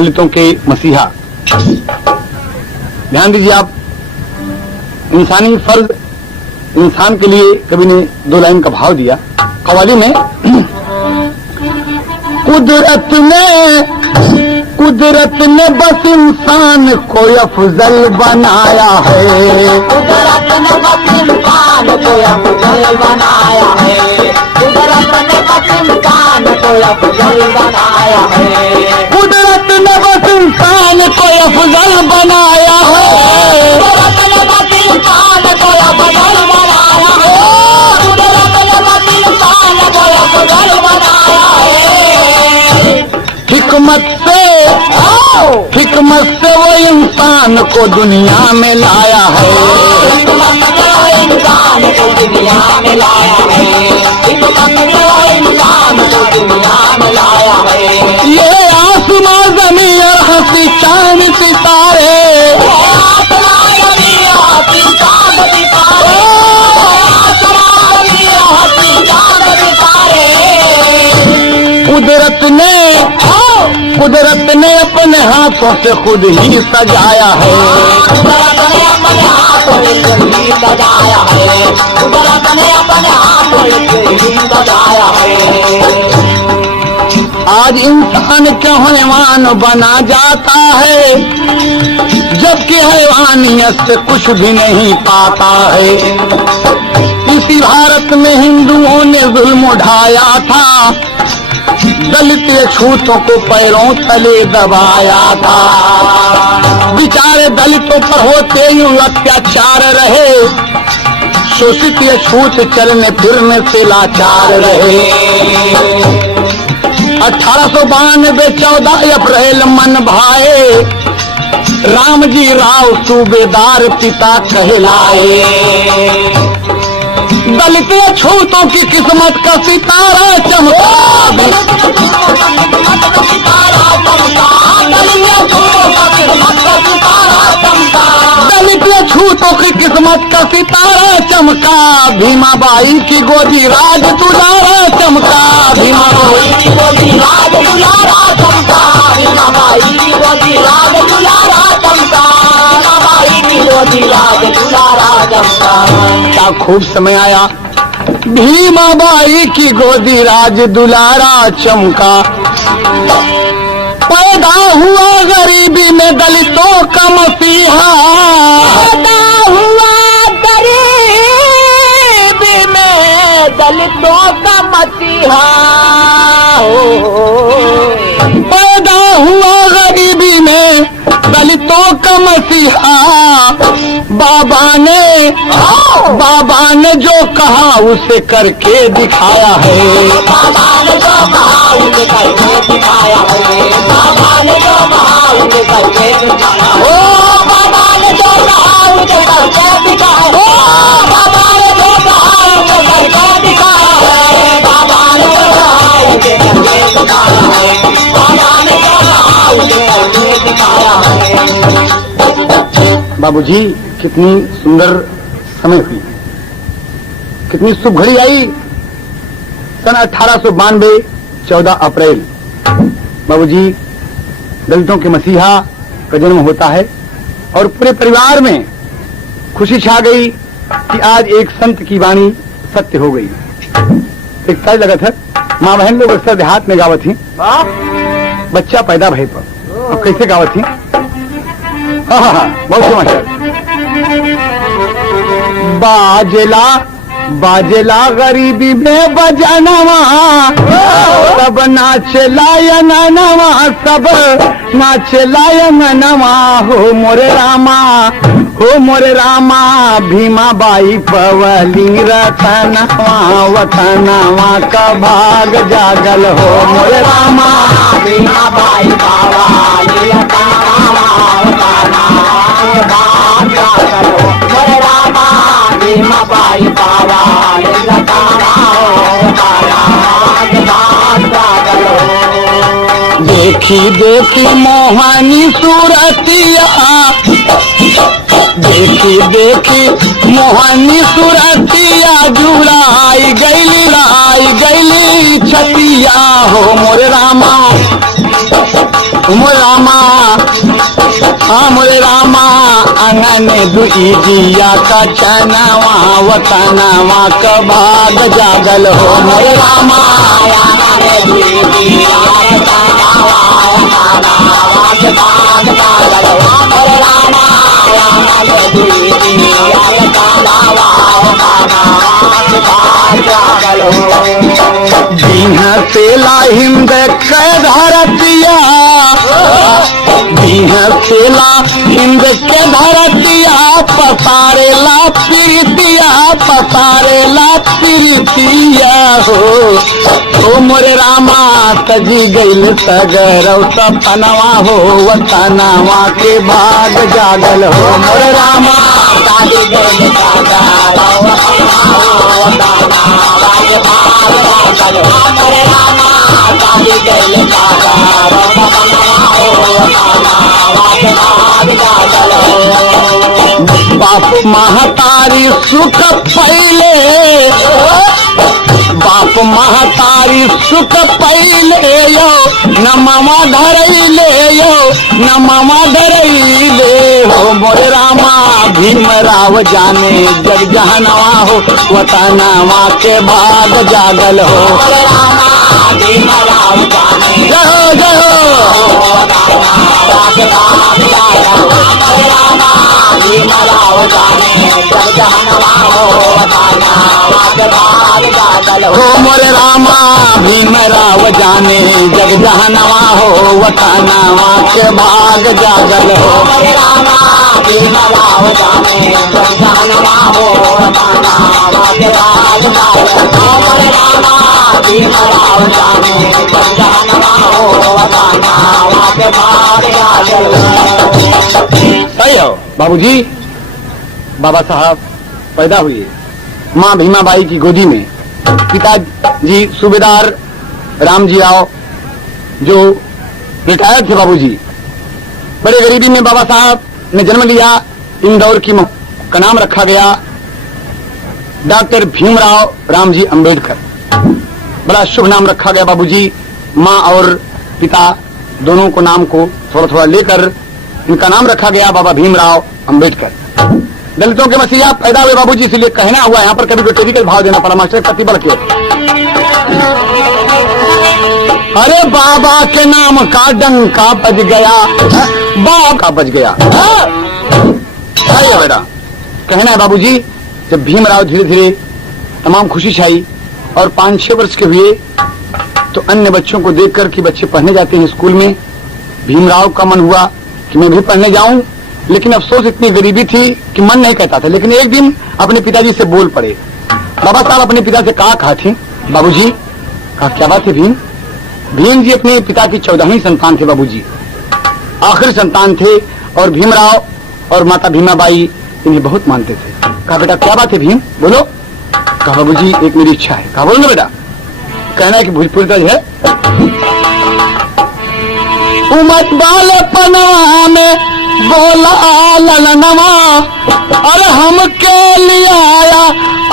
दलितों के मसीहा। ध्यान दीजिए आप, इंसानी फर्ज इंसान के लिए कवि ने 2 लाइन का भाव दिया कव्वाली में। कुदरत ने बस इंसान को अफजल बनाया है, कुदरत ने बस इंसान को अफजल बनाया है, कुदरत ने बस इंसान को अफजल बनाया है, कुदरत ने बस इंसान को अफजल बनाया है, कुदरत ने बस इंसान को अफजल बनाया है, कुदरत ने बस इंसान को अफजल बनाया है। हिकमत से वो इंसान को दुनिया में लाया है, हिकमत से वो इंसान को दुनिया में लाया है, हिकमत से वो इंसान को दुनिया में लाया है। ये आसमां ज़मीन और हंसी चांद सितारे, आसमां ज़मीन और हंसी चांद सितारे, आसमां ज़मीन और हंसी चांद सितारे। कुदरत ने अपने हाथों से खुद ही सजाया है, कुदरत ने अपने हाथों से खुद ही सजाया है, कुदरत ने अपने हाथों से खुद ही सजाया है। आज इंसान क्यों हैवान बना जाता है, जबकि हैवानियत से कुछ भी नहीं पाता है। इसी भारत में हिंदुओं ने जुल्म उठाया था, दलित छूतों को पैरों तले दबाया था। बेचारे दलितों पर होते यूं अत्याचार रहे, शोषित ये छूत चलने फिरने से लाचार रहे। 1892 14 अप्रैल मन भाए, राम जी राव सूबेदार पिता कहलाए। दलित छूतों की किस्मत का सितारा चमका, दलित छूतों की किस्मत का सितारा चमका, भीमाबाई की गोदी राज दुलारा चमका, भीमाबाई की गोदी राज दुलारा चमका, भीमाबाई की गोदी राज दुलारा चमका, भीमाबाई की गोदी राज दुलारा चमका। क्या खूब समय आया, भीमाबाई की गोदी राज दुलारा चमका। पैदा हुआ गरीबी में दलितों का मसीहा, पैदा हुआ गरीबी में दलितों का मसीहा, पैदा हुआ गरीबी में दलितों का मसीहा। बाबा ने जो कहा उसे करके दिखाया है, बाबा ने जो कहा उसे करके दिखाया है, बाबा ने जो कहा उसे करके दिखाया है, बाबा ने जो कहा उसे करके दिखाया है, बाबा ने जो कहा उसे करके दिखाया है, बाबा ने जो कहा उसे करके दिखाया है, बाबा ने जो कहा उसे करके दिखाया है। बाबूजी कितनी सुंदर समय हुई, कितनी शुभ घड़ी आई। सन 1892 14 अप्रैल बाबूजी दलितों के मसीहा का जन्म होता है और पूरे परिवार में खुशी छा गई कि आज एक संत की वाणी सत्य हो गई। एक साल लगा था, माँ बहन लोग अक्सर देहात में गावत थी, बच्चा पैदा भय पर अब कैसे गावत थी। हाँ, बहुत समाचार। बाजला गरीबी में बजनवा, सब नाचला यनवा, सब नाचला यनवा। हो मोरे रामा भीमाबाई पवली रतनवा, वतनवा का भाग जागल। हो मोरे रामा भीमाबाई पवली रतनवा, मोरे रामा भीमाबाई पवली रतनवा। देखी मोहनी सूरतिया, देखी मोहनी सूरतिया, जुड़ाई गैली छतिया। हो मोरे रामा मोर रामा हाँ मोरे रामा अंगन दुई दिया का चनावा वतनावा का भाग जागल हो मोरे रामा अंगन दुई दिया का चनावा वतनावा का भाग जागल हो मोरे रामा अंगन दुई दिया का चनावा वतनावा का भाग जागल हो दीन से हिंद के धरतिया दीन सेला हिंद के धरतिया पसारेला प्रीतिया हो मोरे रामा सजी गईल सगरौ सपनवा हो वतनवा के भाग जागल हो मोरे रामा सजी गईल सगरौ सपनवा हो वतनवा के भाग जागल हो मोरे रामा सजी गईल सगरौ सपनवा हो वतनवा के भाग जागल हो बाप महतारी सुख पहले बाप महतारी सुख पहले यो न मामा धरैले हो मोरे रामा भीमराव जाने जग जहनवा हो वतनवा के भाग जागल हो मोरे रामा भीमराव जाने जय हो वतनवा के भाग जागल हो मोरे रामा भीमराव जाने जग जहनवा हो वतनवा के भाग जागल हो मोरे रामा भीमराव जाने जग जहनवा हो वतनवा के भाग जागल हो मोरे रामा भीमराव जाने जग जहनवा हो वतनवा के भाग जागल हो मोरे रामा भीमराव जाने जग जहनवा हो वतनवा के भाग जागल हो सही हो बाबूजी। बाबा साहब पैदा हुए माँ भीमाबाई की गोदी में। पिताजी सूबेदार रामजी राव जो रिटायर्ड थे बाबूजी। बड़े गरीबी में बाबा साहब ने जन्म लिया। इंदौर की का नाम रखा गया डॉक्टर भीमराव रामजी अंबेडकर। बड़ा शुभ नाम रखा गया बाबूजी। माँ और पिता दोनों को नाम को थोड़ा थोड़ा लेकर इनका नाम रखा गया बाबा भीमराव अंबेडकर। दलितों के मसीहा पैदा हुए बाबूजी, इसलिए कहना हुआ यहाँ पर कभी कोई टेक्निकल भाव देना पड़ा मास्टर कति बढ़ के। अरे बाबा के नाम का डंका बज गया, बाबा का बज गया। बेटा कहना है बाबूजी, जब भीमराव धीरे धीरे तमाम खुशी छाई और 5-6 वर्ष के हुए तो अन्य बच्चों को देखकर कि बच्चे पढ़ने जाते हैं स्कूल में, भीमराव का मन हुआ कि मैं भी पढ़ने जाऊं। लेकिन अफसोस इतनी गरीबी थी कि मन नहीं कहता था। लेकिन एक दिन अपने पिताजी से बोल पड़े। बाबा साहब अपने पिता से कहा थी बाबूजी, कहा क्या बात है भीम? भीम जी अपने पिता की 14वीं संतान थे बाबूजी, आखिरी संतान थे और भीमराव और माता भीमाबाई इन्हें बहुत मानते थे। कहा बेटा क्या बात है भीम, बोलो। कहा बाबूजी एक मेरी इच्छा है। कहा बोलो ना बेटा। कहना है कि भोजपुरी दर्ज है। उमर बाले पनवा में बोला ललनवा, अरे हम के लिए आया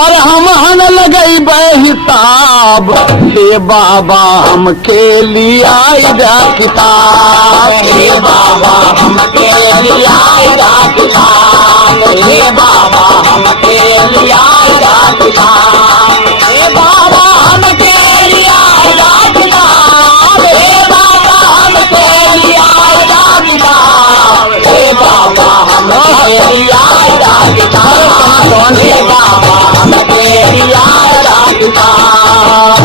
और हम हन लगई हिसाब। हे बाबा हम के लिए आया किताब, हे बाबा हम के लिए आया किताब, हे बाबा हम के लिए आया किताब, हे बाबा हम के लिए आया किताब, हे बाबा हम के लिए आया किताब, हे बाबा हम के लिए आया किताब, हे बाबा हम के लिए आया किताब।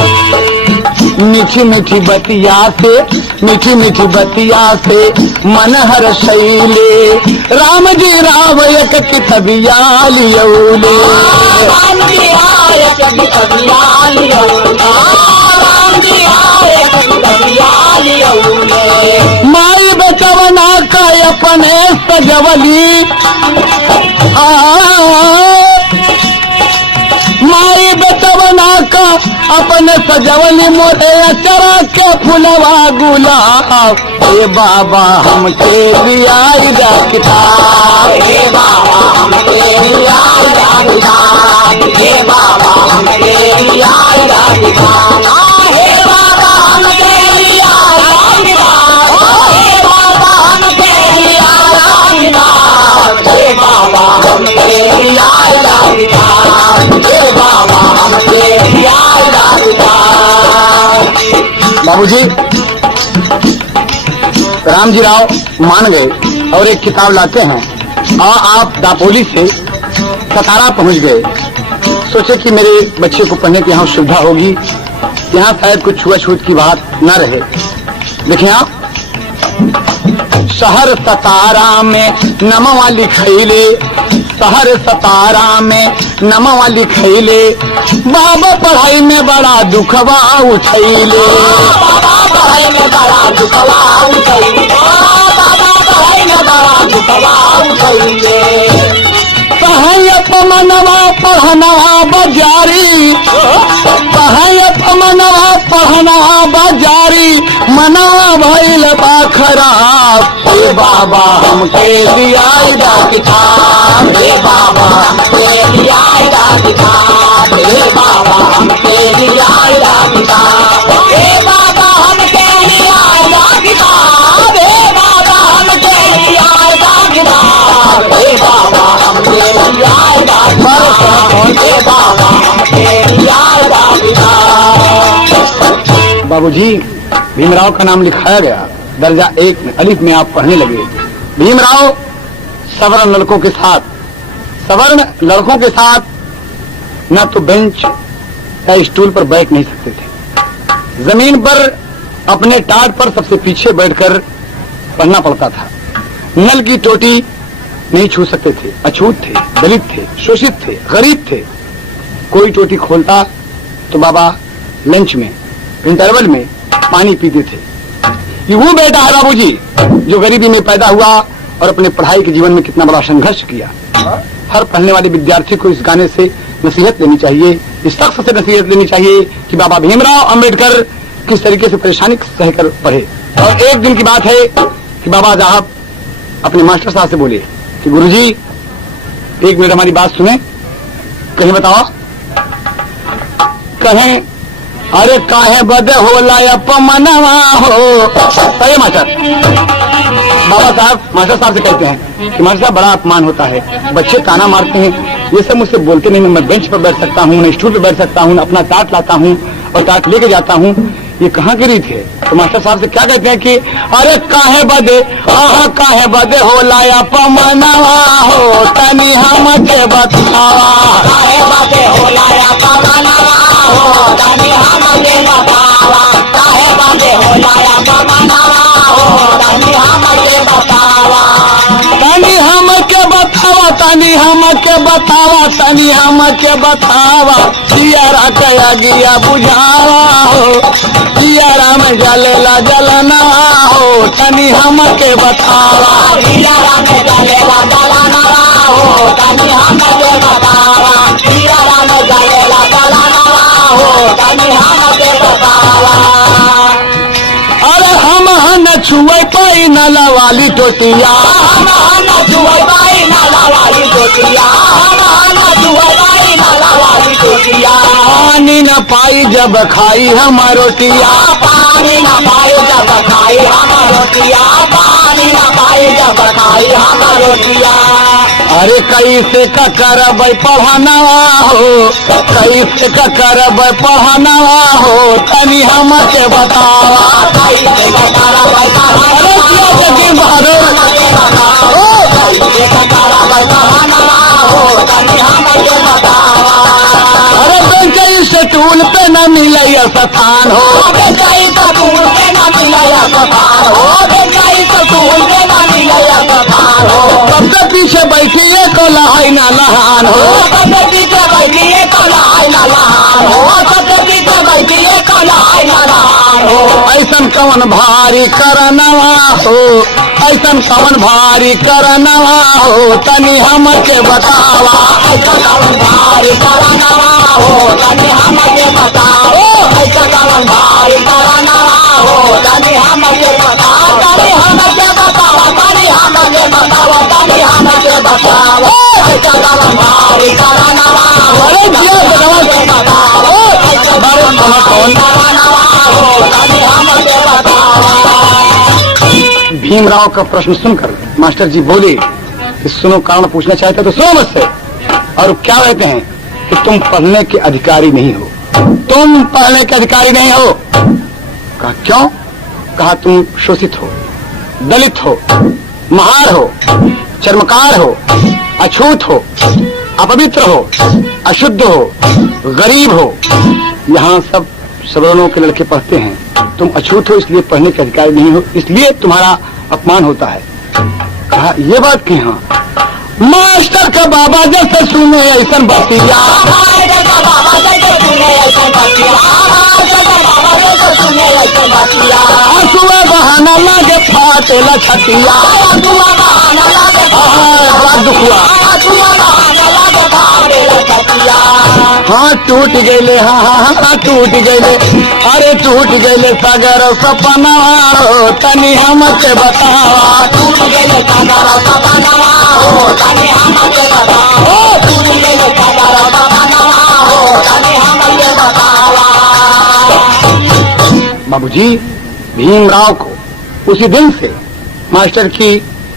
मीठी मीठी बतिया से मन हर शैले, राम जी राव एक कितबिया लियौले, राम जी आए कितबिया लियौले, राम जी आए कितबिया लियौले, माई बेटवना का अपने सजवली, माई बेटवना का अपने सजवली, मोरे अचरा के फुलवा गुलाब। हे बाबा हम के लिए आया किताब, हे बाबा हम के लिए आया किताब, हे बाबा हम के लिए आया किताब, हे बाबा हम के लिए आया किताब, हे हमके लियाएगा किताब। बाबूजी रामजी राव मान गए और एक किताब लाते हैं और आप दापोली से सतारा पहुंच गए। सोचे कि मेरे बच्चे को पढ़ने की यहाँ सुविधा होगी, यहाँ शायद कुछ छुआछूत की बात न रहे। देखिए आप, शहर सतारा में नमवा लिखैले, शहर सतारा में नमवा लिखैले, बाबा पढ़ाई में बड़ा दुखवा उठैले। बाबा पढ़ाई में बड़ा दुखवा उठैले, बाबा पढ़ाई में बड़ा दुखवा उठैले। सहायक मनवा पढ़नवा बाजारी, सहायक मनवा पढ़नवा बाजारी, मनवा भइल बा खराब। हे बाबा हमके लियाएगा किताब, हे बाबा हमके लियाएगा किताब, हे बाबा हमके लियाएगा किताब, हे बाबा हमके लियाएगा किताब, हे बाबा हमके लियाएगा किताब, हे बाबा हमके लियाएगा किताब, हे बाबा हमके लियाएगा किताब। बाबूजी भीमराव का नाम लिखाया गया, दर्जा 1 में अलिफ में आप पढ़ने लगे। भीमराव सवर्ण लड़कों के साथ न तो बेंच या स्टूल पर बैठ नहीं सकते थे, जमीन पर अपने टाट पर सबसे पीछे बैठकर पढ़ना पड़ता था। नल की टोटी नहीं छू सकते थे, अछूत थे, दलित थे, शोषित थे, गरीब थे। कोई टोटी खोलता तो बाबा लंच में इंटरवल में पानी पीते थे। ये वो बेटा है बाबूजी जो गरीबी में पैदा हुआ और अपने पढ़ाई के जीवन में कितना बड़ा संघर्ष किया। हर पढ़ने वाले विद्यार्थी को इस गाने से नसीहत लेनी चाहिए, इस शख्स से नसीहत लेनी चाहिए कि बाबा भीमराव अंबेडकर किस तरीके से परेशानी सहकर पढ़े। और एक दिन की बात है कि बाबा साहब अपने मास्टर साहब से बोले कि गुरुजी 1 मिनट हमारी बात सुने। कहीं बताओ, कहें अरे काहे बदे होला अपमनवा हो। अरे मास्टर, बाबा साहब मास्टर साहब से कहते हैं कि मास्टर साहब बड़ा अपमान होता है, बच्चे ताना मारते हैं, ये सब मुझसे बोलते नहीं, मैं बेंच पर बैठ सकता हूँ, न स्टूल पर बैठ सकता हूँ, न अपना टाट लाता हूँ और टाट लेके जाता हूँ, ये कहाँ की रीत है। तो मास्टर साहब से क्या कहते हैं कि अरे काहे बदे, आहा काहे बदे होला अपमनवा हो, तनी हमके बतावा। काहे बदे होला अपमनवा हो, तनी हमके बतावा, काहे बदे होला अपमनवा हो, तनी हमके बतावा, तनी हमके बतावा, तनी हमके बतावा, तनी हमके बतावा, जियारा कया गिया बुझावा हो, जियारा में जलेला जलना हो, तनी हमके बतावा। जियारा में जलेला जलना हो, तनी हमके बतावा, जियारा में जलेला जलना हो, तनी हमके बतावा। अरे हम न छुए पाई नाला वाली टोटिया, हम न छुए पाई नाला वाली टोटिया, हम न छुए पाई नाला वाली टोटिया, पानी न पाई जब खाई हम रोटिया, पानी न पाई जब खाई हम रोटिया, पानी न पाई जब खाई हम रोटिया। अरे कैसे का करब पढ़नवा हो, कैसे का करब पढ़नवा हो, तनी हमके बतावा। कैसे का करब अरे क्या जगीर बहादुर, कैसे का करब पढ़नवा हो, तनी हमके बतावा। अरे बेंच स्टूल पे न मिले स्थान हो, बेंचाई स्टूल पे न मिले स्थान हो, बेंचाई स्टूल पे न मिले स्थान हो, सबसे पीछे बैठिए को लहाई न लहान हो, सबसे पीछे बैठिए को लहाई न लहान हो, सबसे पीछे बैठिए को लहाई न लहान हो। ऐसन कवन भारी करनवा हो, ऐसन कवन भारी करनवा हो, तनी हमके बतावा। ऐसा कवन भारी करनवा हो, तनी हमके बताओ, ऐसा कवन भारी करनवा हो, तनी हमके बताओ, तनी हमके बताओ, तनी हमके बताओ, तनी हमके बताओ, ऐसा कवन भारी करनवा हो, अरे जिया हमके बताओ, ऐसा कवन भारी करनवा हो, तनी हमके बताओ। भीमराव का प्रश्न सुनकर मास्टर जी बोले कि सुनो, कारण पूछना चाहते तो सुनो मुझसे। और क्या कहते हैं कि तुम पढ़ने के अधिकारी नहीं हो, तुम पढ़ने के अधिकारी नहीं हो। कहा क्यों? कहा तुम शोषित हो, दलित हो, महार हो, चर्मकार हो, अछूत हो, अपवित्र हो, अशुद्ध हो, गरीब हो। यहाँ सब सवर्णों के लड़के पढ़ते हैं, तुम अछूत हो इसलिए पढ़ने के अधिकारी नहीं हो, इसलिए तुम्हारा अपमान होता है। कहा ये बात की? हाँ। मास्टर का बाबा जैसे सुने ऐसा बतिया, आंसुआ बहाना लागे फाटेला छतिया, बड़ा दुख हुआ। हाँ टूट गए, हाँ टूट गए, अरे टूट गए सागर सपना, तनी हमके बतावा। टूट गए सागर सपना, तनी हमके बतावा। टूट गए सागर सपना, तनी हमके बतावा। बाबूजी भीमराव को उसी दिन से मास्टर की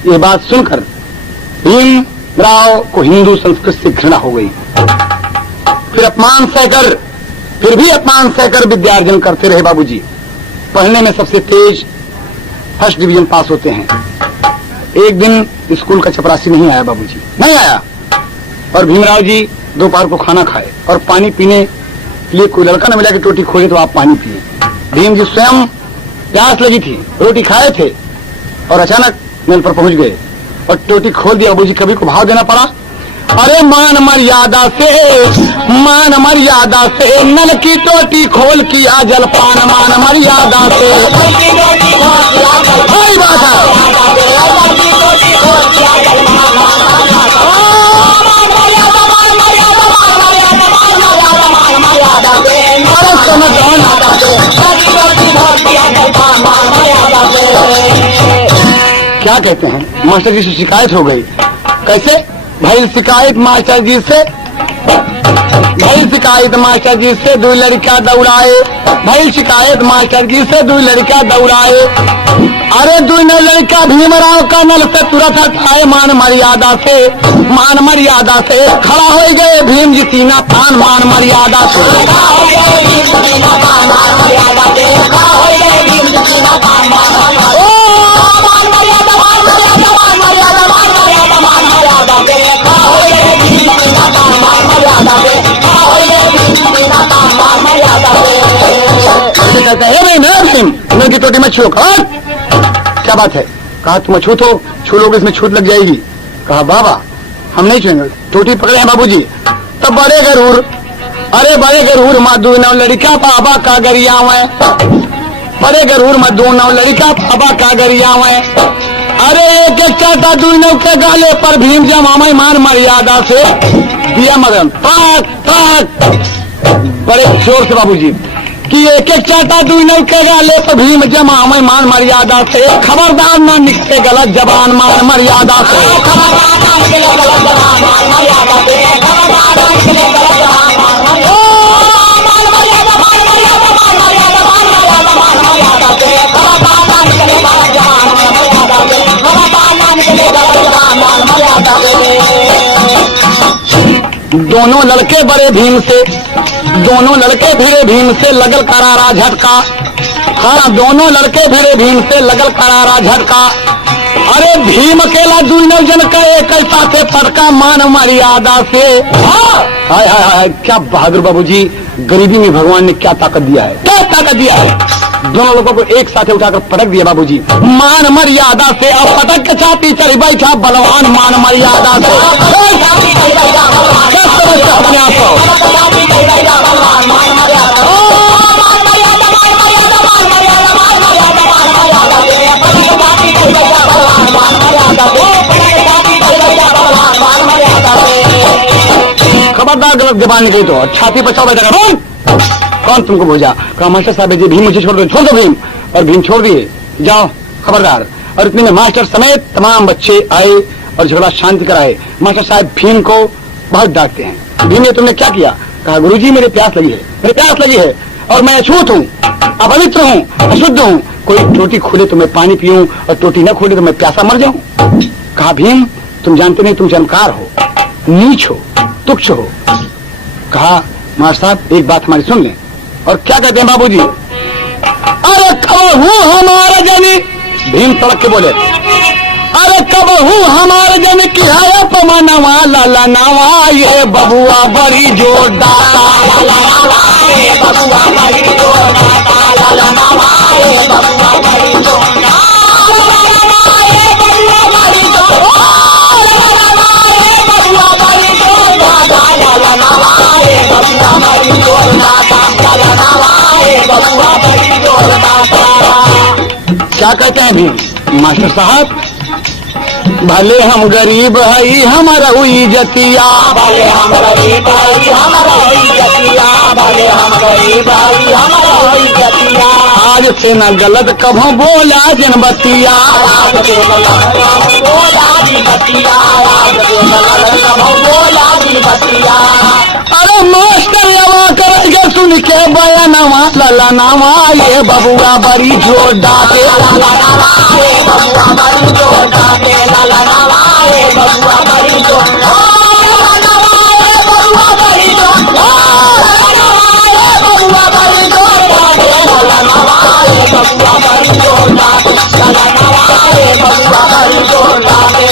ये बात सुनकर भीमराव को हिंदू संस्कृत से घृणा हो गई। फिर अपमान सहकर, फिर भी अपमान सहकर विद्यार्जन करते रहे बाबूजी। पढ़ने में सबसे तेज फर्स्ट डिवीजन पास होते हैं। एक दिन स्कूल का चपरासी नहीं आया बाबूजी, नहीं आया। और भीमराव जी दोपहर को खाना खाए और पानी पीने के लिए कोई लड़का न मिला कि टोटी खोले तो आप पानी पिए। भीम जी स्वयं प्यास लगी थी, रोटी खाए थे और अचानक नल पर पहुंच गए और टोटी खोल दिया। बाबूजी कभी को भाव देना पड़ा। अरे मान मर्यादा से नल की टोटी खोल किया जलपान, मान मर्यादा से। सही बात क्या कहते हैं? मास्टर जी से शिकायत हो गई। कैसे? भाई शिकायत मास्टर जी से, भाई शिकायत मास्टर जी से, दो लड़का दौड़ाए। भाई शिकायत मास्टर जी से, दो लड़का दौड़ाए। अरे दो लड़का भीमराव का नल से तुरंत हटाए, मान मर्यादा से, मान मर्यादा से। खड़ा हो गए भीम जी सीना तान, मान मर्यादा से। कहते हैं भीम की टोटी में छू। क्या बात है? कहा तुम अछूत हो, छू लोगे इसमें छूत लग जाएगी। कहा बाबा हम नहीं छूएंगे। टोटी पकड़े हैं बाबूजी। तब बड़े गरूर, अरे बड़े गरूर मधु नौ लड़का बाबा का गरिया में, बड़े गरूर मधु नौ लड़का बाबा का गरिया में। अरे एक एक चाटा दुनों के गाले पर भीम जमा मान मर्यादा से दिया मगन ताक ताक बड़े जोर से बाबूजी कि एक एक चाटा दुनों के गाले पर भीम जमा मान मर्यादा से। खबरदार न निकले गलत जबान, मान मर्यादा से। दोनों लड़के बड़े भीम से, दोनों लड़के भिड़े भीम से लगल करारा झटका। हाँ दोनों लड़के भिड़े भीम से लगल करारा झटका। अरे भीम अकेला दुनों जन का एक साथे पटका, मान मर्यादा से। हाय हाय हाय क्या बहादुर बाबूजी, गरीबी में भगवान ने क्या ताकत दिया है, क्या ताकत दिया है। दोनों लोगों को एक साथ उठाकर पटक दिया बाबूजी, मान मर्यादा से। अब पटक के छाती चढ़ी बैठा बलवान, मान मर्यादा से। अपने आप को खबरदार गलत जबान निकली तो छाती पर चढ़ बैठेगा। कौन तुमको भेजा? कहा मास्टर साहब जी भीम मुझे छोड़ दो, छोड़ दो भीम। और भीम छोड़ दिए, जाओ खबरदार। और इतने में मास्टर समेत तमाम बच्चे आए और झगड़ा शांति कराए। मास्टर साहब भीम को बहुत डांटते हैं। भीम ये तुमने क्या किया? कहा गुरुजी मेरे प्यास लगी है, मेरे प्यास लगी है और मैं अछूत हूँ, अपवित्र हूँ, अशुद्ध हूँ। कोई टोटी खोले तो मैं पानी पीऊं और टोटी न खोले तो मैं प्यासा मर जाऊं। कहा भीम तुम जानते नहीं, तुम चमत्कार हो, नीच हो, तुच्छ हो, कहा मास्टर साहब एक बात हमारी सुन लें। और क्या कहते हैं बाबूजी, अरे कब हूँ हमारे जनी, भीम तड़क के बोले, अरे कब हूँ हमारे जन की है पमनवा लाला नवा, ये बबुआ बड़ी जोरदार बबुआ बड़ी जोरदार लाला नवा, ये बबुआ बड़ी जोरदार क्या कहते हैं भीम मास्टर साहब, भले हम गरीब हई हमारा हुई जतिया, भले हम गरीब हई हमारा हुई जतिया, भले हम गरीब हई हमारा हुई जतिया, आज से न गलत कभों बोला जनबतिया, आज से गलत बोला जनबतिया, आज से गलत कभों बोला जनबतिया। अरे मास्टर यवा करेंगे सुन के बयानवा लाला नामा, ये बबुआ बड़ी जोर डाके लाला नामा, ये बबुआ बड़ी जोर डाके लाला नामा, ये बबुआ बड़ी जोर लाला नामा, ये बबुआ बड़ी जोर लाला नामा, ये बबुआ बड़ी जोर डाके लाला नामा, ये बबुआ बड़ी जोर डाके लाला नामा, ये बबुआ बड़ी जोर डाके।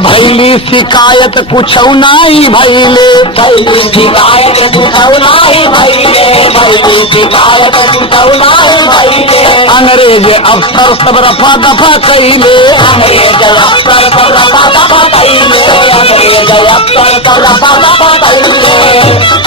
भैली शिकायत कुछ नहीं भैले, भैली शिकायत कुछ नहीं भैले, भैली शिकायत कुछ नहीं भैले, अंग्रेज अफसर सब रफा दफा कैले, अंग्रेज अफसर सब रफा दफा कैले, अंग्रेज अफसर सब रफा दफा कैले।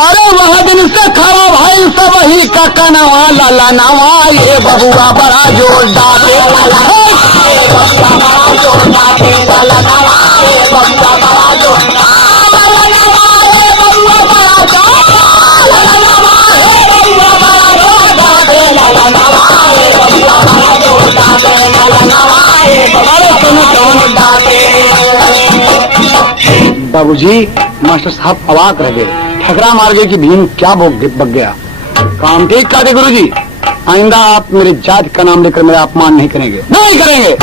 अरे वह दिन से खड़ा भाई सब ही का कनवा लाला नवा, ये बबुआ बड़ा जोर डाके लाला नवा, ये बबुआ बड़ा जोर डाके लाला नवा, ये बबुआ बड़ा जोर लाला नवा, ये बबुआ बड़ा जोर लाला नवा, ये बबुआ बड़ा जोर डाके लाला नवा, ये बबुआ बड़ा जोर डाके लाला नवा, ये बबुआ जोर डाके। बाबूजी मास्टर साहब अवाक रह गए, ठकरा मार गए कि भीम क्या बक गया। काम ठीक कर दे गुरुजी, आइंदा आप मेरे जाति का नाम लेकर मेरा अपमान नहीं करेंगे, नहीं करेंगे।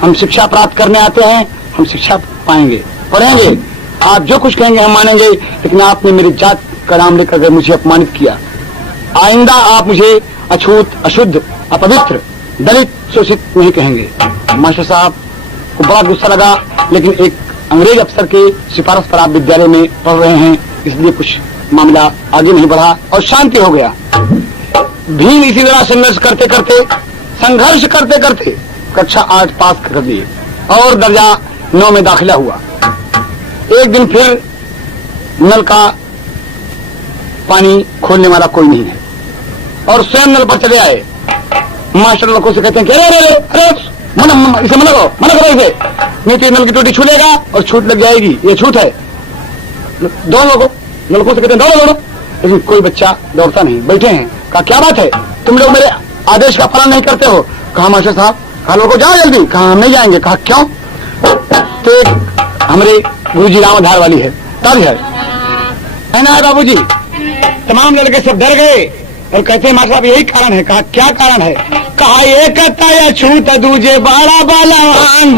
हम शिक्षा प्राप्त करने आते हैं, हम शिक्षा पाएंगे, पढ़ेंगे, आप जो कुछ कहेंगे हम मानेंगे, लेकिन आपने मेरी जात का नाम लेकर अगर मुझे अपमानित किया, आइंदा आप मुझे अछूत, अशुद्ध, अपवित्र, दलित, शोषित नहीं कहेंगे। मास्टर साहब को बड़ा गुस्सा लगा, लेकिन एक अंग्रेज अफसर के सिफारिश पर आप विद्यालय में पढ़ रहे हैं, इसलिए कुछ मामला आगे नहीं बढ़ा और शांति हो गया। भीम इसी तरह संघर्ष करते करते कक्षा 8 पास कर दिए और दर्जा 9 में दाखिला हुआ। एक दिन फिर नल का पानी खोलने वाला कोई नहीं है और स्वयं नल पर चले आए। मास्टर लड़कों से कहते हैं कि अरे इसे मना करो इसे, नहीं तो नल की टूटी छू लेगा और छूट लग जाएगी, ये छूट है। दोनों लड़कों से कहते हैं दौड़ो, लेकिन कोई बच्चा दौड़ता नहीं, बैठे हैं। कहा क्या बात है, तुम लोग मेरे आदेश का पालन नहीं करते हो। कहा मास्टर साहब, कहा लोगों जाओ जल्दी। कहा हम नहीं जाएंगे। कहा क्यों? तो हमारे गुरुजी राम आधार वाली है, तब है ना बाबूजी। तमाम लड़के सब डर गए और कहते हैं मास्टर साहब यही कारण है। कहा क्या कारण है? कहा ये कहता है छूत दूजे बाड़ा बलवान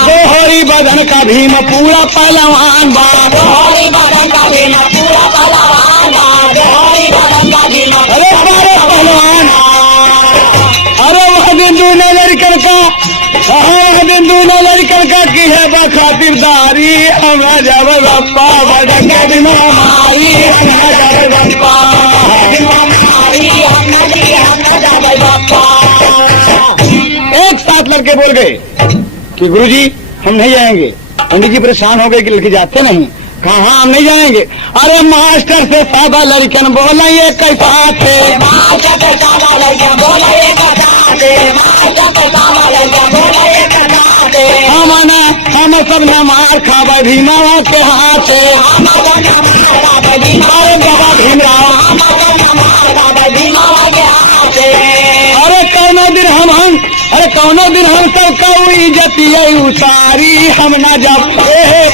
दोहरी बदन का भीम पूरा पहलवान दोहरी बदन का भीम पूरा पहलवान दोहरी बदन का भीम अरे पहलवान। अरे वह दिन दूल्हे लड़कन का की है खातिरदारी, हमें जब रप्पा बदन के दिन हमारी एक साथ लड़के बोल गए कि गुरुजी हम नहीं जाएंगे। पंडित जी परेशान हो गए कि लड़के जाते नहीं। कहा हाँ हम नहीं जाएंगे। अरे मास्टर से सादा लड़कन बोला ये कैसा थे, मास्टर से सादा लड़कन बोला ये कैसा थे, मास्टर से सादा लड़कन बोला ये कैसा थे। हम सब ने मार खावे भीमराव के हाथ, हम सब ने मार खावे भीमराव के हाथ। अरे कौनो दिन हम सब कऊ इज्जतिया उतारी, हम न जब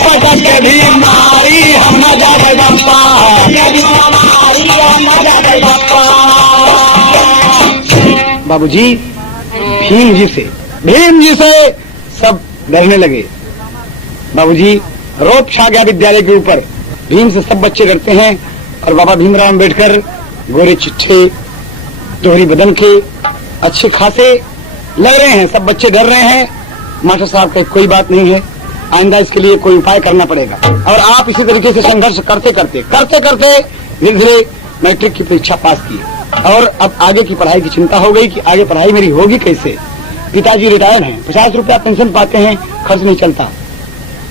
पटक के भी मारी, हम न जब बप्पा बाबूजी भीम जी से डरने लगे। बाबूजी रोब छा गया विद्यालय के ऊपर। भीम से सब बच्चे डरते हैं और बाबा भीमराव अम्बेडकर गोरे चिट्ठे दोहरी बदन के अच्छे खासे लग रहे हैं। सब बच्चे डर रहे हैं। मास्टर साहब का कोई बात नहीं है, आइंदा इसके लिए कोई उपाय करना पड़ेगा। और आप इसी तरीके से संघर्ष करते करते धीरे धीरे मैट्रिक की परीक्षा पास की और अब आगे की पढ़ाई की चिंता हो गई कि आगे पढ़ाई मेरी होगी कैसे। पिताजी रिटायर्ड हैं, 50 रुपया पेंशन पाते हैं, खर्च नहीं चलता।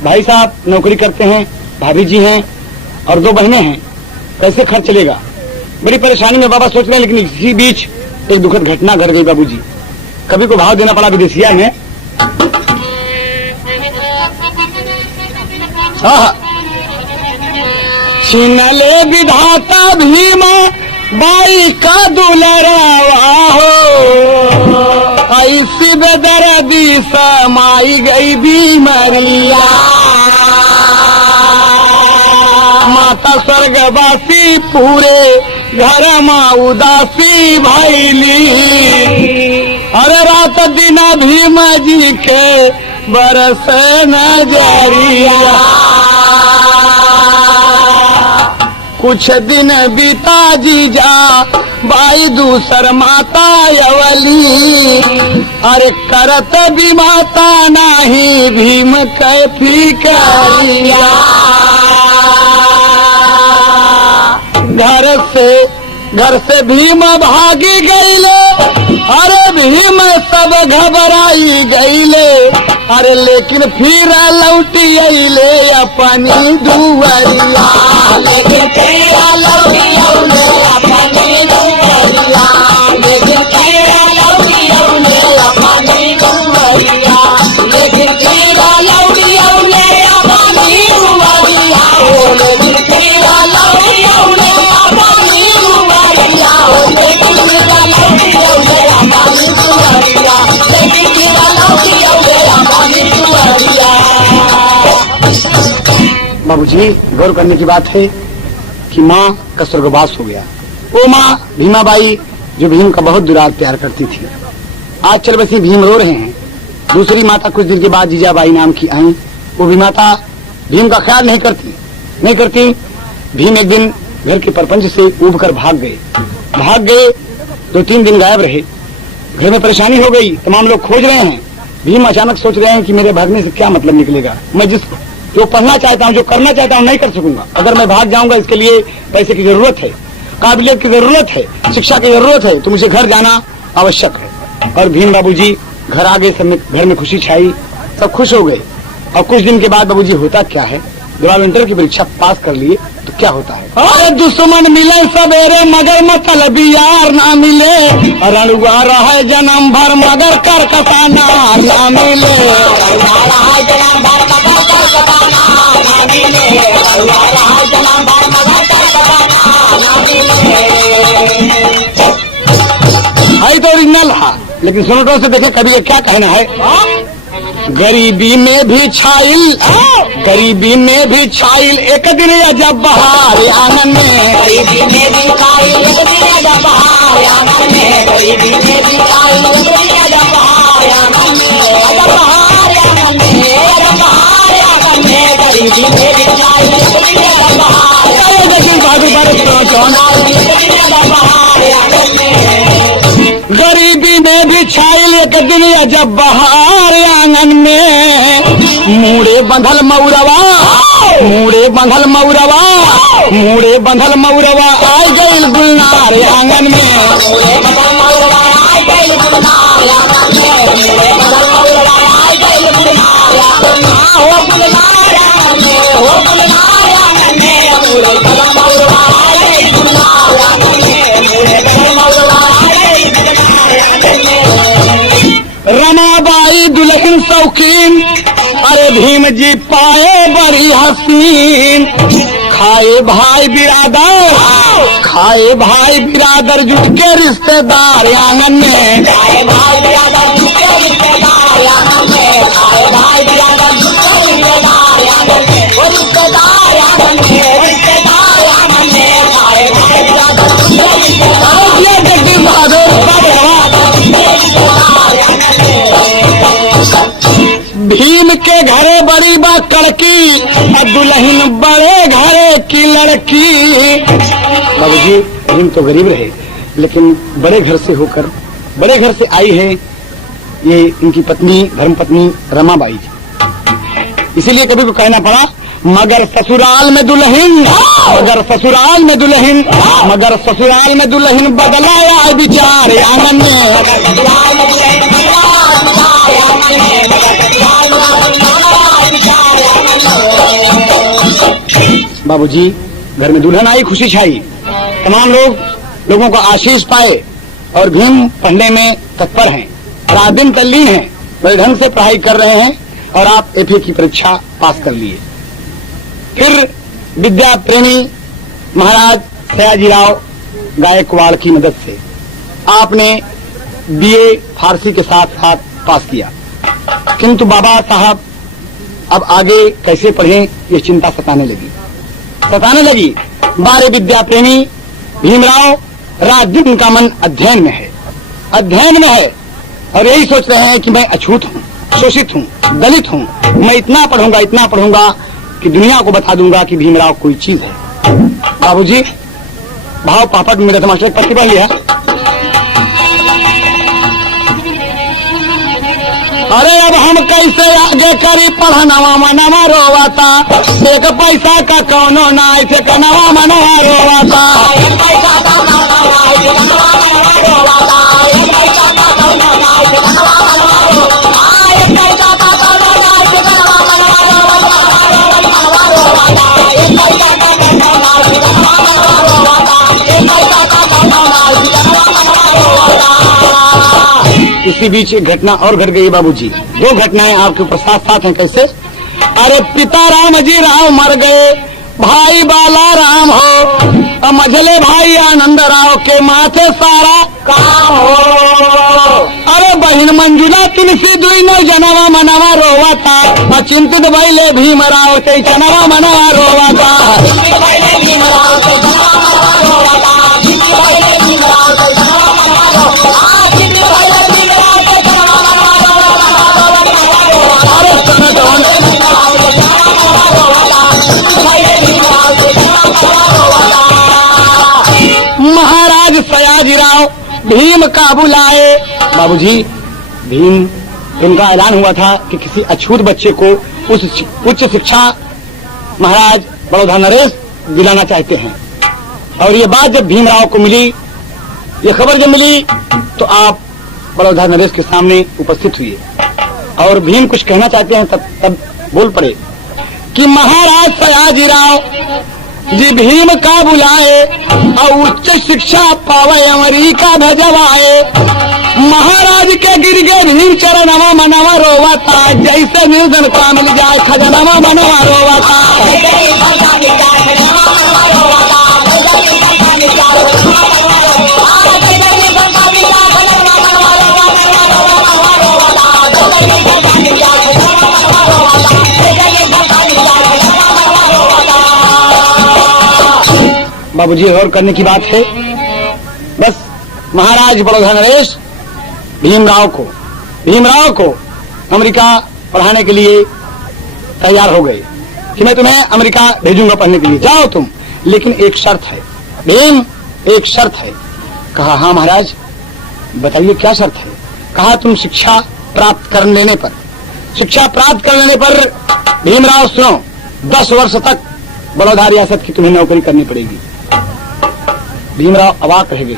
भाई साहब नौकरी करते हैं, भाभी जी हैं और 2 बहनें हैं, कैसे खर्च चलेगा। बड़ी परेशानी में बाबा सोच रहे हैं। लेकिन इसी बीच एक दुखद घटना घट गई बाबूजी। कभी को भाव देना पड़ा विदेशिया में। छीन ले विधाता भीम बाई का दुलरावा हो, ऐसी बेदर्दी समाई गई बीमारिया। माता स्वर्गवासी पूरे घर माँ उदासी भैली। अरे रात दिन भीम जी के बरस नजरिया। कुछ दिन बीता जीजा बाई दूसर माता अवली। अरे करत भी माता नाही भीम कैफी करिया। घर से भीम भागी गईले। अरे भीम सब घबराई गईले। अरे लेकिन फिर लौटी अइले अपनी दुआरिया। लेकिन फिर लौटी अइले अपनी दुआरिया। लेकिन फिर लौटी अइले अपनी दुआरिया। लेकिन फिर लौटी अइले अपनी दुआरिया। लेकिन फिर लौटी अइले अपनी दुआरिया। लेकिन फिर लौटी अइले अपनी दुआरिया। लेकिन फिर लौटी अइले अपनी दुआरिया। बाबूजी गौर करने की बात है कि माँ का स्वर्गवास हो गया। वो माँ भीमाबाई जो भीम का बहुत दुलार प्यार करती थी, आज चल बसी भीम रो रहे हैं। दूसरी माता कुछ दिन के बाद जीजाबाई नाम की आई। वो भी माता भीम का ख्याल नहीं करती। भीम एक दिन घर के परपंच से उब कर भाग गए। 2-3 दिन गायब रहे। घर में परेशानी हो गई, तमाम लोग खोज रहे हैं। भीम अचानक सोच रहे हैं कि मेरे भागने से क्या मतलब निकलेगा। मैं जो पढ़ना चाहता हूँ, जो करना चाहता हूँ, नहीं कर सकूंगा। अगर मैं भाग जाऊंगा इसके लिए पैसे की जरूरत है, काबिलियत की जरूरत है, शिक्षा की जरूरत है, तो मुझे घर जाना आवश्यक है। और भीम बाबूजी घर आ गए। सब घर में खुशी छाई, सब खुश हो गए। और कुछ दिन के बाद बाबूजी होता क्या है, जब आप इंटर की परीक्षा पास कर लिए तो क्या होता है। अरे दुश्मन मिले सवेरे मगर मतलब यार ना मिले। रणुआ रहा जन्म भर मगर कर कसाना ना मिले। है तो ओरिजिनल है, लेकिन सुनटों से देखे कभी ये क्या कहना है। गरीबी में भी छाइल एक दिन जब बहार आंगन में। गरीबी में भी छाइल एक दिन जब बहार आंगन में। गरीबी में भी छाइल एक दिन जब बहार आंगन में। बहार आंगन में गरीबी में भी छाइल एक दिन जब बहार। लेकिन बाबू गरीबी में भी छाइल एक दिन जब बहार आंगन में। मूड़े बंधल मऊरवा आय गइल गुलनार आंगन में। मूड़े बंधल मऊरवा आय गइल गुलनार आंगन में। मूड़े बंधल मऊरवा आय गइल गुलनार आंगन में। हो गुलनार आंगन में, हो गुलनार आंगन में। मूड़े बंधल मऊरवा आय गइल गुलनार आंगन में। मूड़े बंधल मऊरवा आय गइल गुलनार आंगन में। रमाबाई दुल्हन शौकीन, अरे भीम जी पाए बड़ी हसीन। खाए भाई बिरादर जुट के रिश्तेदार आंगन में। खाए भाई बिरादर जुट के रिश्तेदार आंगन में। खाए भाई बिरादर जुट के रिश्तेदार आंगन में। वो रिश्तेदार आंगन में, रिश्तेदार आंगन में। खाए भाई बिरादर जुट के रिश्तेदार। ये देखिए भीम के घरे बड़ी बा कड़की, दुल्हन बड़े घरे की लड़की। बाबूजी भीम तो गरीब रहे, लेकिन बड़े घर से होकर बड़े घर से आई है ये इनकी पत्नी धर्मपत्नी रमाबाई जी। इसीलिए कभी को कहना पड़ा, मगर ससुराल में दुल्हन, मगर ससुराल में दुल्हन, मगर ससुराल में दुल्हन बदलाया विचार आंगन में। बाबूजी घर में दुल्हन आई, खुशी छाई, तमाम लोगों को आशीष पाए और भीम पढ़ने में तत्पर हैं, रात दिन तल्लीन हैं, बड़े ढंग से पढ़ाई कर रहे हैं और आप एफए की परीक्षा पास कर लिए। फिर विद्या प्रेमी महाराज सयाजीराव गायकवाड़ की मदद से आपने बीए फारसी के साथ साथ पास किया, किंतु बाबा साहब अब आगे कैसे पढ़ें ये चिंता सताने लगी। बारे विद्या प्रेमी भीमराव रात दिन का मन अध्ययन में है और यही सोच रहे हैं कि मैं अछूत हूँ, शोषित हूँ, दलित हूँ, मैं इतना पढ़ूंगा कि दुनिया को बता दूंगा कि भीमराव कोई चीज है। बाबूजी भाव पापड़ में मेरा मास्टर एक पत्ती पढ़ लिया। अरे अब हम कैसे आगे करी पढ़नवा मनवा रोवाता, एक पैसा का कौनो ना ऐसे कनवा मनवा रोवाता। इसी बीच एक घटना और घट गई बाबूजी, दो घटनाएं आपके ऊपर साथ साथ हैं। कैसे? अरे पिता राम जी राव मर गए, भाई बाला राम हो, मझले भाई आनंद राव के माथे सारा काम हो। अरे बहन मंजुला तुलसी दुनो जनवा मनवा रोवाता, चिंतित भइले भीमराव ते जनवा मनवा रोवाता। महाराज सयाजीराव भीम का बुलाए। बाबूजी भीम इनका ऐलान हुआ था कि किसी अछूत बच्चे को उच्च शिक्षा महाराज बड़ौदा नरेश दिलाना चाहते हैं। और ये बात जब भीमराव को मिली, ये खबर जब मिली, तो आप बड़ौदा नरेश के सामने उपस्थित हुए और भीम कुछ कहना चाहते हैं। तब बोल पड़े कि महाराज सयाजीराव जी भीम का बुलाए और उच्च शिक्षा पावे अमेरिका भजवाए। महाराज के गिर गए भीम चरणवा मनवा रोवाता, जैसे निर्धन का मिल जाए खजनवा मनवा रोवाता। बाबूजी और करने की बात है। बस महाराज बड़ौदा नरेश भीमराव को अमेरिका पढ़ाने के लिए तैयार हो गए कि मैं तुम्हें अमेरिका भेजूंगा पढ़ने के लिए, जाओ तुम, लेकिन एक शर्त है। भीम एक शर्त है। कहा हाँ महाराज बताइए क्या शर्त है। कहा तुम शिक्षा प्राप्त कर लेने पर भीमराव सुनो, 10 वर्ष तक बड़ौदा रियासत की तुम्हें नौकरी करनी पड़ेगी। भीमराव अवाक रह गए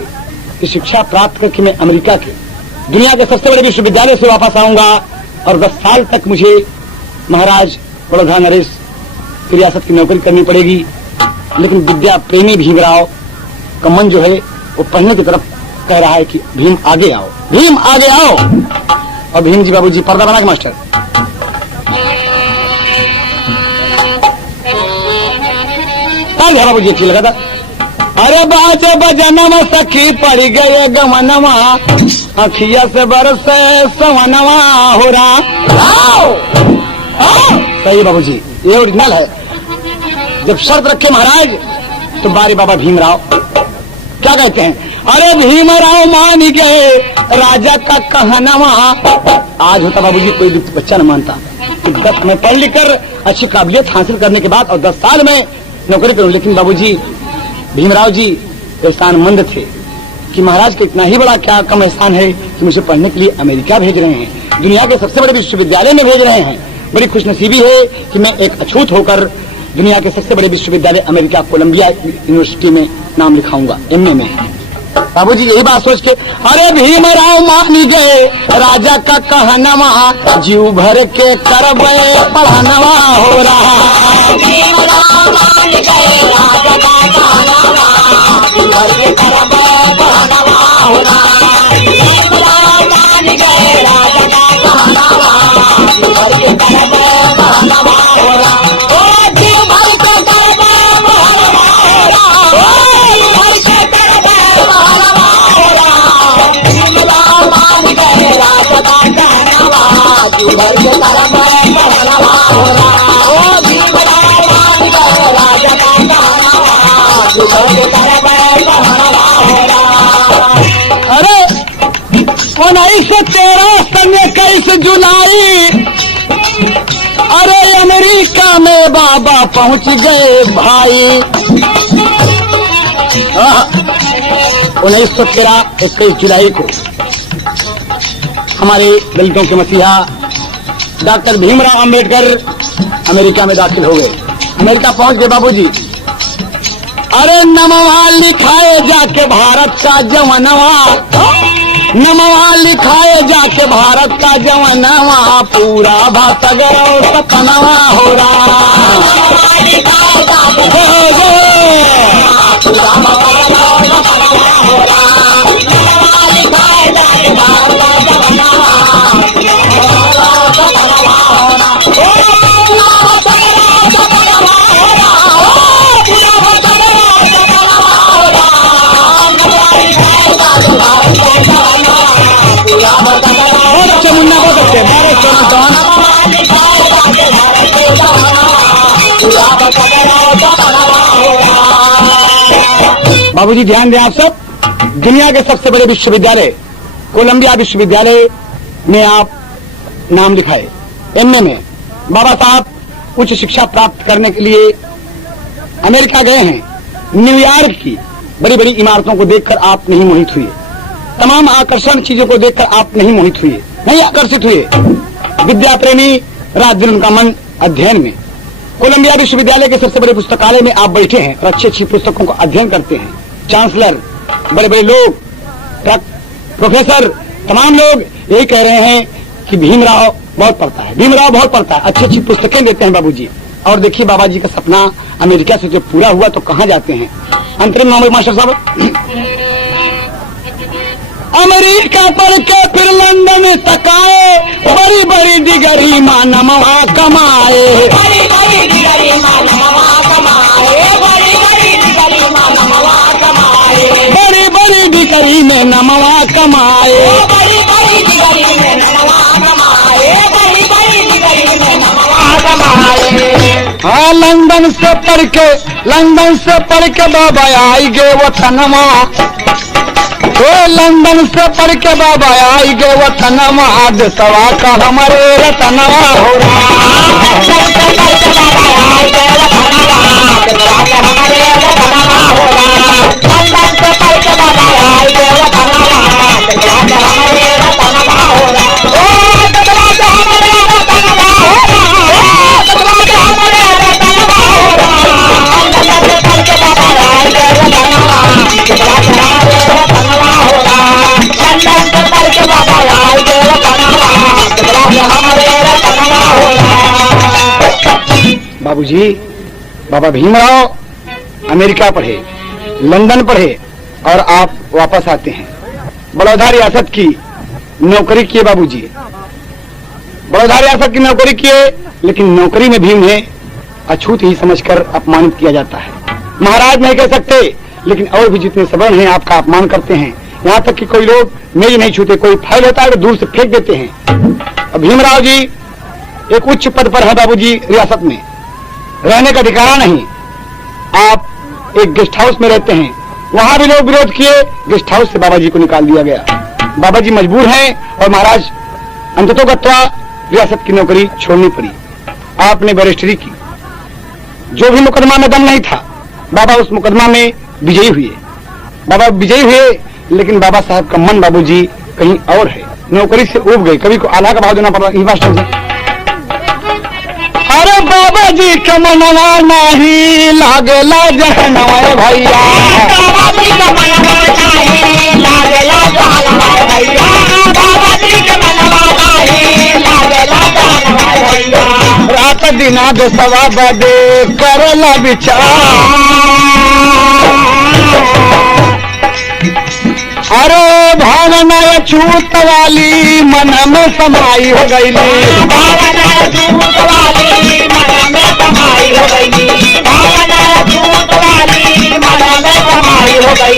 कि शिक्षा प्राप्त करके मैं अमेरिका के दुनिया के सबसे बड़े विश्वविद्यालय से वापस आऊंगा और 10 साल तक मुझे महाराज बड़ौदा नरेश की रियासत की नौकरी करनी पड़ेगी। लेकिन विद्या प्रेमी भीमराव का मन जो है वो पढ़ने की तरफ कह रहा है कि भीम आगे आओ, भीम आगे आओ। और भीम जी बाबूजी पर्दा बना के मास्टर बाबूजी अच्छी लगा था। अरे बाजे बजनवा सखी पड़ गए गमनवा, अखिया से बरसे सवनवा हो रहा। सही बाबूजी, ये ओरिजिनल है। जब शर्त रखे महाराज तो बारे बाबा भीमराव क्या कहते हैं, अरे भीमराव मान गए राजा का कहनावा। आज होता बाबूजी कोई बच्चा न मानता कि 10 में पढ़ लिख कर अच्छी काबिलियत हासिल करने के बाद और 10 साल में नौकरी करूं। लेकिन बाबूजी भीमराव जी एहसानमंद थे कि महाराज का इतना ही बड़ा क्या कम एहसान है कि मुझे पढ़ने के लिए अमेरिका भेज रहे हैं, दुनिया के सबसे बड़े विश्वविद्यालय में भेज रहे हैं। बड़ी खुशनसीबी है कि मैं एक अछूत होकर दुनिया के सबसे बड़े विश्वविद्यालय अमेरिका कोलंबिया यूनिवर्सिटी में नाम लिखाऊंगा, एमए में। बाबूजी यही बात सोच के अरे भीमराव मान गए राजा का कहनावा, जीव भर के करबे पढ़ानवा हो रहा। भीमराव मान गए राजा का कहनावा, जीव भर के करबे पढ़ानवा हो रहा। भीमराव मान गए राजा का कहनावा, जीव भर के करबे पढ़ानवा हो रहा। ओ जीव भर के करबे पढ़ानवा हो रहा। ओ जीव भर के करबे पढ़ानवा हो रहा। भीमराव मान गए राजा का कहनावा, जीव भर के करबे पढ़ानवा हो रहा। ओ भीमराव मान गए राजा का कहनावा, जीव भर के करबे पढ़ानवा हो रहा। अरे 1913 सन 21 जुलाई, अरे अमेरिका में बाबा पहुंच गए भाई। 1913 21 जुलाई को हमारे दलितों के मसीहा डॉक्टर भीमराव अंबेडकर अमेरिका में दाखिल हो गए। अमेरिका पहुंच गए बाबूजी। अरे नमवा लिखाए जाके भारत का जवनवा, नमवा लिखाए जाके भारत का जवनवा, पूरा भातगरव सपनवा हो चमुन्ना हो सकते बाबूजी ध्यान दें आप सब, दुनिया के सबसे बड़े विश्वविद्यालय कोलंबिया विश्वविद्यालय में आप नाम लिखाए, एमए में। बाबा साहब उच्च शिक्षा प्राप्त करने के लिए अमेरिका गए हैं। न्यूयॉर्क की बड़ी बड़ी इमारतों को देखकर आप नहीं मोहित हुए, तमाम आकर्षण चीजों को देखकर आप नहीं मोहित हुए, नहीं आकर्षित हुए। विद्या प्रेमी रात दिन उनका मन अध्ययन में। कोलंबिया विश्वविद्यालय के सबसे बड़े पुस्तकालय में आप बैठे हैं और अच्छी अच्छी पुस्तकों का अध्ययन करते हैं। चांसलर, बड़े बड़े लोग, प्रोफेसर, तमाम लोग यही कह रहे हैं कि भीमराव बहुत पढ़ता है, भीमराव बहुत पढ़ता है, अच्छी अच्छी पुस्तकें देते हैं बाबूजी। और देखिए बाबा जी का सपना अमेरिका से जब पूरा हुआ तो कहाँ जाते हैं। अंतरिम मास्टर साहब, अमेरिका पढ़ के फिर लंदन तक आए, बड़ी बड़ी डिग्री मानवा कमाए, बड़ी बड़ी डिग्री मानवा कमाए, बड़ी बड़ी डिग्री मानवा कमाए, बड़ी बड़ी डिग्री में नमवा कमाए, बड़ी बड़ी डिग्री में नमवा कमाए, बड़ी बड़ी डिग्री में नमवा कमाए। हाँ लंदन से पढ़ के बाबा आई गए वतनमा, लंदन से पढ़ के बाबा आई गए वतनमा, देशवा का हमारे रतनवा हो बाबूजी। बाबा भीमराव अमेरिका पढ़े, लंदन पढ़े और आप वापस आते हैं। बड़ौदा रियासत की नौकरी किए बाबूजी, बड़ौदा रियासत की नौकरी किए, लेकिन नौकरी में भी उन्हें अछूत ही समझकर अपमानित किया जाता है। महाराज नहीं कह सकते, लेकिन और भी जितने सबन हैं आपका अपमान करते हैं। यहाँ तक कि कोई लोग मेज नहीं छूते, कोई फाइल होता है तो दूर से फेंक देते हैं। भीमराव जी एक उच्च पद पर है बाबूजी रियासत में, रहने का ठिकाना नहीं। आप एक गेस्ट हाउस में रहते हैं, वहां भी लोग विरोध किए, गेस्ट हाउस से बाबा जी को निकाल दिया गया। बाबा जी मजबूर हैं और महाराज अंततोगत्वा रियासत की नौकरी छोड़नी पड़ी। आपने बैरिस्टरी की, जो भी मुकदमा में दम नहीं था, बाबा उस मुकदमा में विजयी हुए। बाबा विजयी हुए, लेकिन बाबा साहब का मन बाबूजी कहीं और है, नौकरी से उब गए। कभी को आला का भाव देना पड़ा। मास्टर से अरे बाबा जी के मनवा नहीं लागेला जहनवा भैया, बाबा जी का मनवा नहीं लागेला जहनवा भैया, बाबा जी के मनवा नहीं लागेला जहनवा भैया। रात दिना दसवा बजे करला विचार, अरे भावना छूत वाली मन में समाई हो गई, भावना छूत वाली मन में समाई हो गई, भावना छूत वाली मन में समाई हो गई।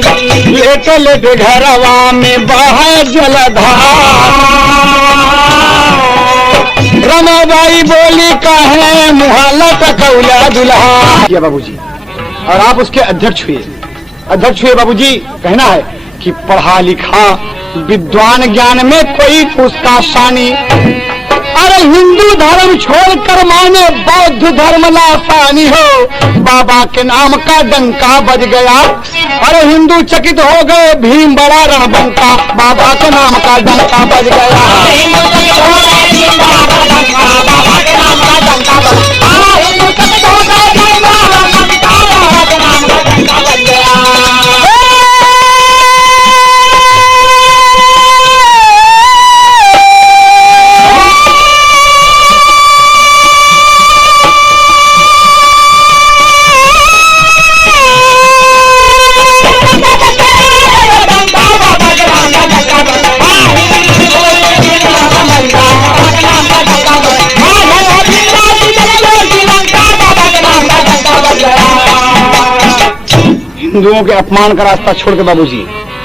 लेटे लेटे घरवा में बहे जलधार, रमाबाई बोली कहे मुहल्ला टकौला दुल्हा। ये बाबूजी, और आप उसके अध्यक्ष हुए। अध्यक्ष हुए बाबूजी, कहना है कि पढ़ा लिखा विद्वान ज्ञान में कोई उसका शानी, अरे हिंदू धर्म छोड़कर माने बौद्ध धर्म लासानी हो। बाबा के नाम का डंका बज गया, अरे हिंदू चकित हो गए, भीम बड़ा रणबंका। बाबा के नाम का डंका बज गया, हिंदुओं के अपमान का रास्ता छोड़ के बाबूजी,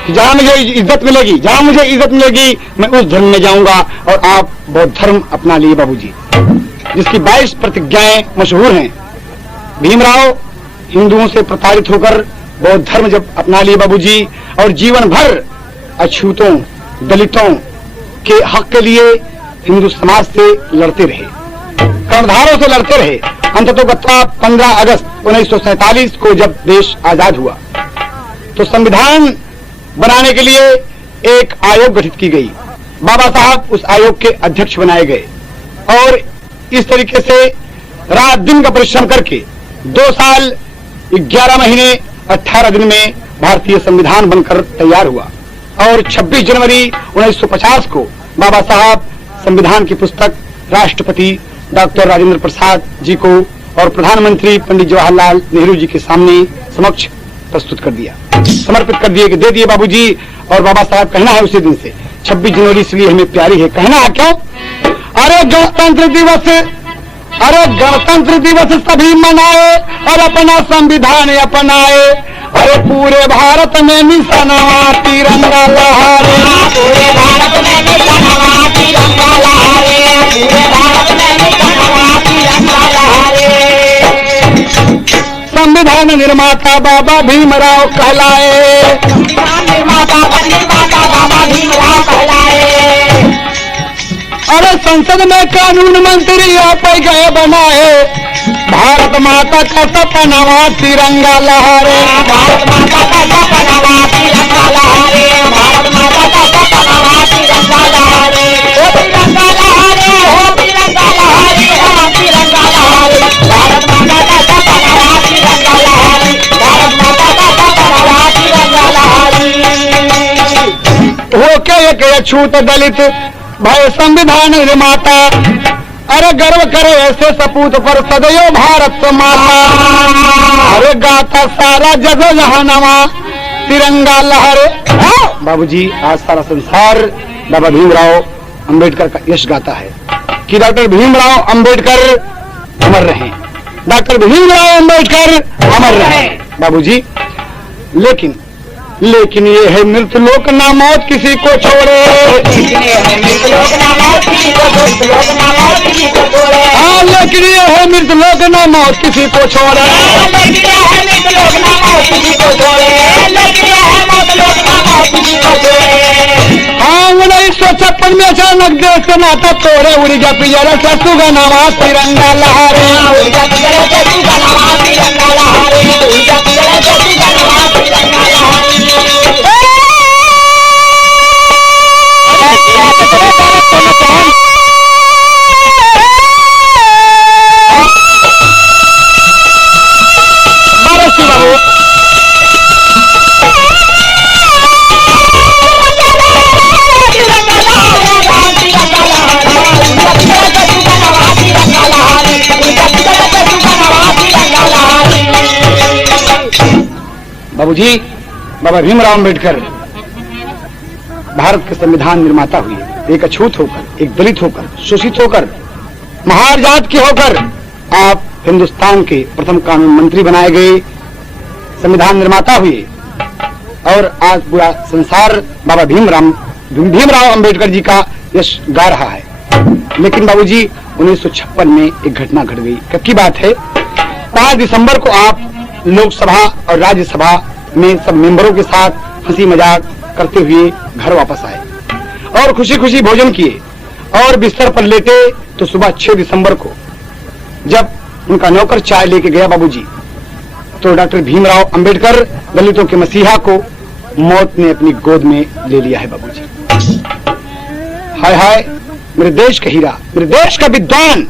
कि जहां मुझे इज्जत मिलेगी, जहां मुझे इज्जत मिलेगी, मैं उस धर्म में जाऊंगा। और आप बौद्ध धर्म अपना लिए बाबूजी, जिसकी 22 प्रतिज्ञाएं मशहूर हैं। भीमराव हिंदुओं से प्रताड़ित होकर बौद्ध धर्म जब अपना लिए बाबूजी, और जीवन भर अछूतों दलितों के हक के लिए हिंदू समाज से लड़ते रहे, कर्णधारों से लड़ते रहे। अंततोगत्वा 15 अगस्त 1947 को जब देश आजाद हुआ, तो संविधान बनाने के लिए एक आयोग गठित की गई। बाबा साहब उस आयोग के अध्यक्ष बनाए गए, और इस तरीके से रात दिन का परिश्रम करके 2 साल 11 महीने 18 दिन में भारतीय संविधान बनकर तैयार हुआ। और 26 जनवरी 1950 को बाबा साहब संविधान की पुस्तक राष्ट्रपति डॉक्टर राजेंद्र प्रसाद जी को और प्रधानमंत्री पंडित जवाहरलाल नेहरू जी के सामने समक्ष प्रस्तुत कर दिया, समर्पित कर दिए, कि दे दिए बाबूजी। और बाबा साहब कहना है उसी दिन से 26 जनवरी इसलिए हमें प्यारी है। कहना है क्यों? अरे गणतंत्र दिवस, अरे गणतंत्र दिवस सभी मनाए और अपना संविधान अपनाए। अरे पूरे भारत में निशानवा तिरंगा लहरे, पूरे भारत में निशानवा तिरंगा लहरे, पूरे भारत में निशानवा तिरंगा लहरे। संविधान निर्माता बाबा भीमराव कहलाए, संविधान निर्माता बाबा भीमराव कहलाए। अरे संसद में कानून मंत्री आप गए बनाए, भारत माता का सपनावा तिरंगा लहरे, भारत माता का सपनावा तिरंगा लहरे, भारत माता का सपनावा तिरंगा लहरे। ओ तिरंगा लहरे, ओ तिरंगा लहरे, ओ तिरंगा लहरे, भारत माता का सपनावा तिरंगा लहरे, भारत माता का सपनावा तिरंगा लहरे। होके एक अछूत दलित भय संविधान निर्माता, अरे गर्व करे ऐसे सपूत पर सदैव भारत माता। अरे गाता सारा जग जहानवा तिरंगा लहरे। बाबूजी, आज सारा संसार बाबा भीमराव अंबेडकर का यश गाता है कि डॉक्टर भीमराव अंबेडकर अमर रहे, डॉक्टर भीमराव अंबेडकर अमर रहे बाबूजी। लेकिन ये है मृत्यु लोक ना मौत किसी को छोड़े, ये है मृत्यु लोक ना मौत किसी को मृत लोग ना मौत किसी को छोड़े। हाँ, लेकिन ये है मृत लोग ना मौत किसी को छोड़े। लेकिन ये है मृत लोग ना मौत किसी को छोड़े। लेकिन ये है मौत लोग ना मौत किसी को छोड़े। हाँ, 1956 में अचानक देश का नाता तोड़े, उड़ी गया पिजरा से सुगनावा तिरंगा लहरे। उड़ गया पिजरा से सुगनावा तिरंगा लहरे। उड़ गया पिजरा से सुगनावा तिरंगा लहरे। बाबूजी, बाबा भीमराव अम्बेडकर भारत के संविधान निर्माता हुए, एक अछूत होकर, एक दलित होकर, शोषित होकर, महार जात के होकर आप हिंदुस्तान के प्रथम कानून मंत्री बनाए गए, संविधान निर्माता हुए और आज पूरा संसार बाबा भीमराव अम्बेडकर जी का यश गा रहा है। लेकिन बाबूजी 1956 में एक घटना घट गई। कब की बात है? 5 दिसंबर को आप लोकसभा और राज्यसभा में सब मेंबरों के साथ हंसी मजाक करते हुए घर वापस आए और खुशी खुशी भोजन किए और बिस्तर पर लेटे तो सुबह 6 दिसंबर को जब उनका नौकर चाय लेके गया बाबूजी, तो डॉक्टर भीमराव अंबेडकर, दलितों के मसीहा को मौत ने अपनी गोद में ले लिया है बाबूजी। हाय हाय, मेरे देश का हीरा, मेरे देश का विद्वान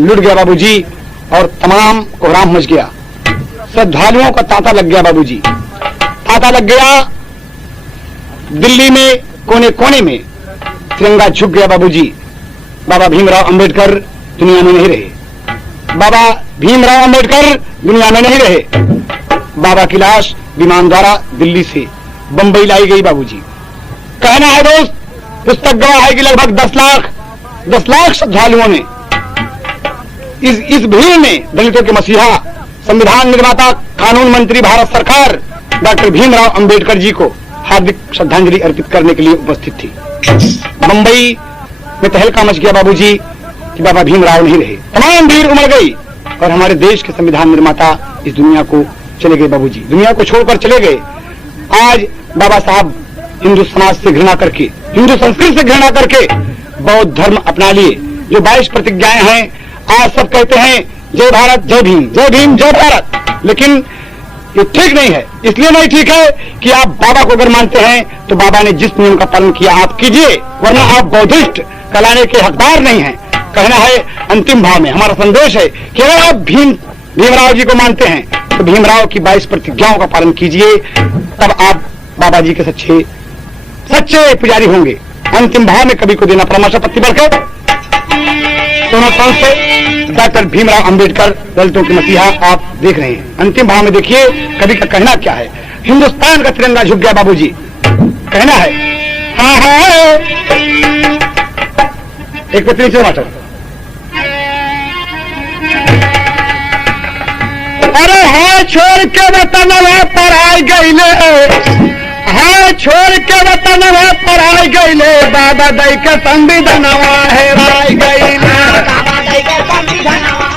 लुट गया बाबूजी और तमाम कोहराम मच गया। श्रद्धालुओं का तांता लग गया बाबूजी, तांता लग गया। दिल्ली में कोने कोने में तिरंगा झुक गया बाबूजी। बाबा भीमराव अंबेडकर दुनिया में नहीं रहे। बाबा भीमराव अंबेडकर दुनिया में नहीं रहे। बाबा की लाश विमान द्वारा दिल्ली से बंबई लाई गई बाबूजी। कहना है दोस्त, पुस्तक गवाह है कि लगभग 10 लाख श्रद्धालुओं ने इस भीड़ ने दलितों के मसीहा, संविधान निर्माता, कानून मंत्री भारत सरकार डॉक्टर भीमराव अंबेडकर जी को हार्दिक श्रद्धांजलि अर्पित करने के लिए उपस्थित थी। मुंबई में तहलका मच गया बाबूजी कि बाबा भीमराव नहीं रहे। तमाम भीड़ उमड़ गई और हमारे देश के संविधान निर्माता इस दुनिया को चले गए बाबूजी, दुनिया को छोड़कर चले गए। आज बाबा साहब हिंदू समाज से घृणा करके, हिंदू संस्कृति से घृणा करके बौद्ध धर्म अपना लिए। जो 22 प्रतिज्ञाएं हैं, आज सब कहते हैं जय भारत, जय भीम, जय भीम, जय भारत। लेकिन ये ठीक नहीं है। इसलिए नहीं ठीक है कि आप बाबा को अगर मानते हैं तो बाबा ने जिस नियम का पालन किया आप कीजिए, वरना आप बौद्धिस्ट कहलाने के हकदार नहीं हैं। कहना है अंतिम भाव में हमारा संदेश है कि अगर आप भीमराव जी को मानते हैं तो भीमराव की 22 प्रतिज्ञाओं का पालन कीजिए, तब आप बाबा जी के सच्चे पुजारी होंगे। अंतिम भाव में कभी को देना परामर्श पत्ती बढ़कर दोनों कौन से डॉक्टर भीमराव अंबेडकर, दलितों के मसीहा आप देख रहे हैं। अंतिम भाव में देखिए कवि का कहना क्या है। हिंदुस्तान का तिरंगा झुक गया बाबूजी, कहना है हाँ हाँ। एक पत्नी से मास्टर, अरे हाँ छोड़ के वतन पर आई गईले, हाँ छोड़ के वतन पर आई गईले, बाबा दई के संविधानवा हेराई गईले, बाबा दई के संविधानवा